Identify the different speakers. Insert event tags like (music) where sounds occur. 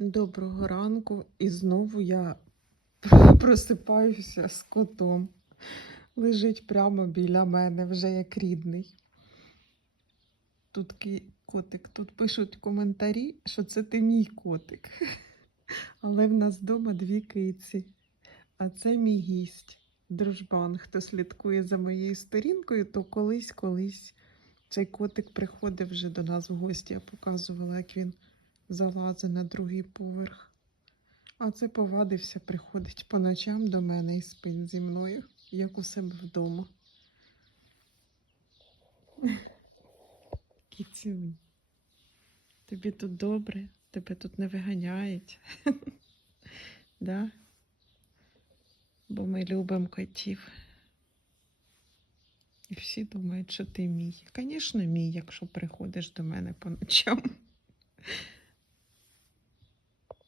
Speaker 1: Доброго ранку, і знову я (laughs) просипаюся з котом. Лежить прямо біля мене, вже як рідний. Тут котик, тут пишуть коментарі, що це ти мій котик. (laughs) Але в нас вдома дві киці. А це мій гість, дружбан. Хто слідкує за моєю сторінкою, то колись-колись цей котик приходив вже до нас в гості. Я показувала, як він залазить на другий поверх. А це повадився, приходить по ночам до мене і спить зі мною, як у себе вдома. (laughs) Кіцюнь, тобі тут добре, тебе тут не виганяють. (laughs) да? Бо ми любимо котів. І всі думають, що ти мій. Звісно, мій, якщо приходиш до мене по ночам. (laughs)